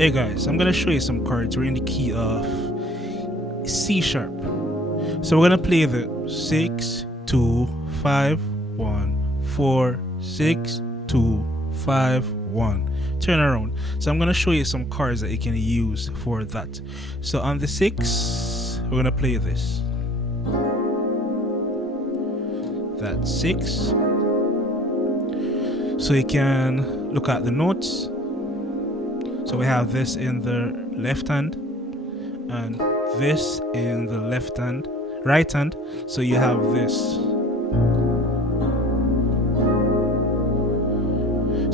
Hey guys, I'm gonna show you some chords. We're in the key of C sharp. So we're gonna play the 6, 2, 5, 1, 4, 6, 2, 5, 1. Turn around. So I'm gonna show you some chords that you can use for that. So on the 6, we're gonna play this. That's 6. So you can look at the notes. So we have this in the left hand and this in the right hand. So you have this.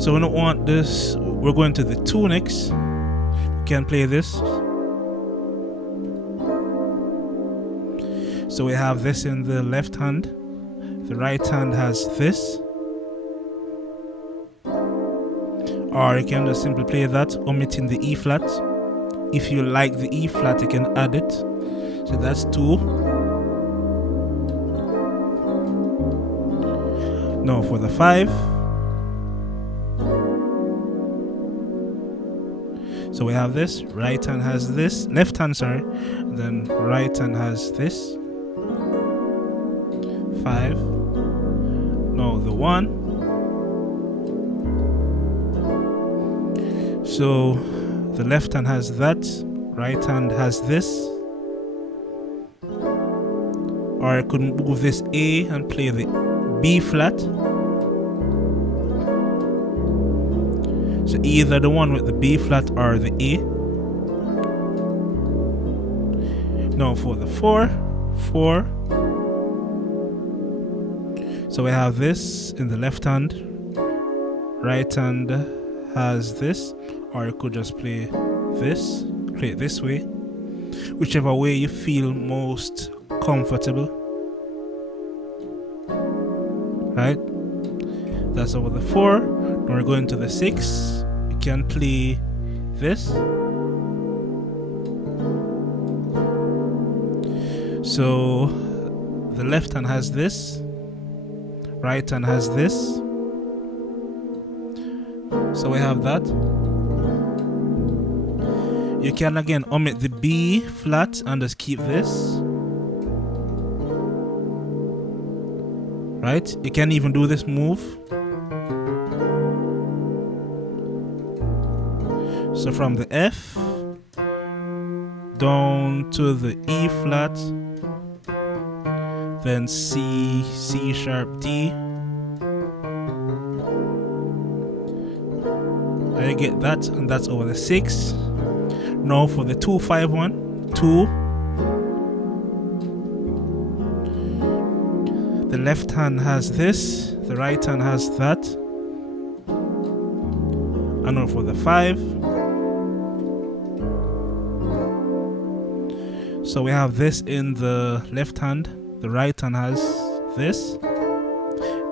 So we don't want this. We're going to the 2 next. We can play this. So we have this in the left hand. The right hand has this. Or you can just simply play that, omitting the E flat. If you like the E flat, you can add it. So that's 2. Now for the 5. So we have this, right hand has this, left hand, sorry, and then right hand has this. 5. Now the 1. So the left hand has that, right hand has this. Or I could move this A and play the B flat. So either the one with the B flat or the A. Now for the 4. So we have this in the left hand. Right hand has this. Or you could just play it this way, whichever way you feel most comfortable. Right? That's over the 4. Now we're going to the 6. You can play this. So the left hand has this, right hand has this. So we have that. You can again omit the B flat and just keep this. Right? You can even do this move. So from the F down to the E flat, then C, C sharp, D. I get that, and that's over the 6. Now for the 2, 5, 1, 2. The left hand has this, the right hand has that. And now for the 5. So we have this in the left hand, the right hand has this.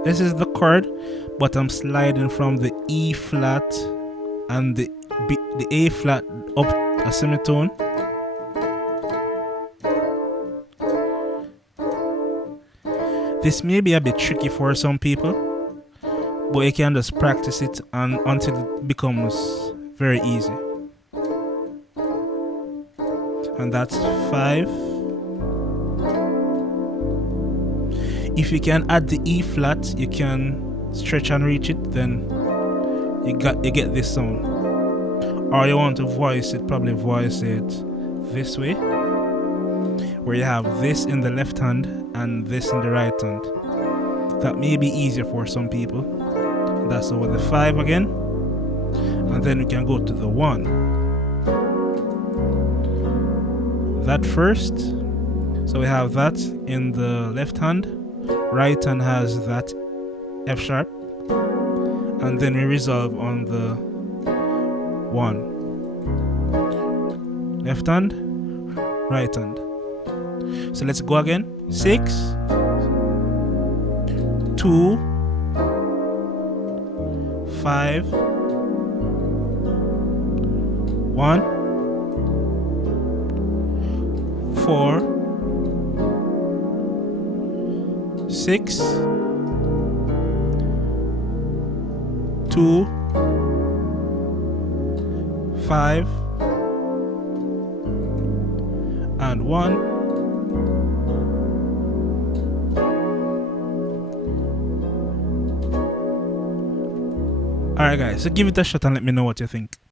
This is the chord, but I'm sliding from the E flat and the A flat up a semitone. This may be a bit tricky for some people, but you can just practice it and until it becomes very easy. And that's 5. If you can add the E flat, you can stretch and reach it, then you get this sound. Or you want to voice it, probably voice it this way, where you have this in the left hand and this in the right hand. That may be easier for some people. That's over the 5 again. And then we can go to the 1. That first. So we have that in the left hand. Right hand has that F sharp. And then we resolve on the 1. Left hand, right hand. So let's go again. 6, 2, 5, 1, 4, 6, 2, 5 and 1. Alright guys, so give it a shot and let me know what you think.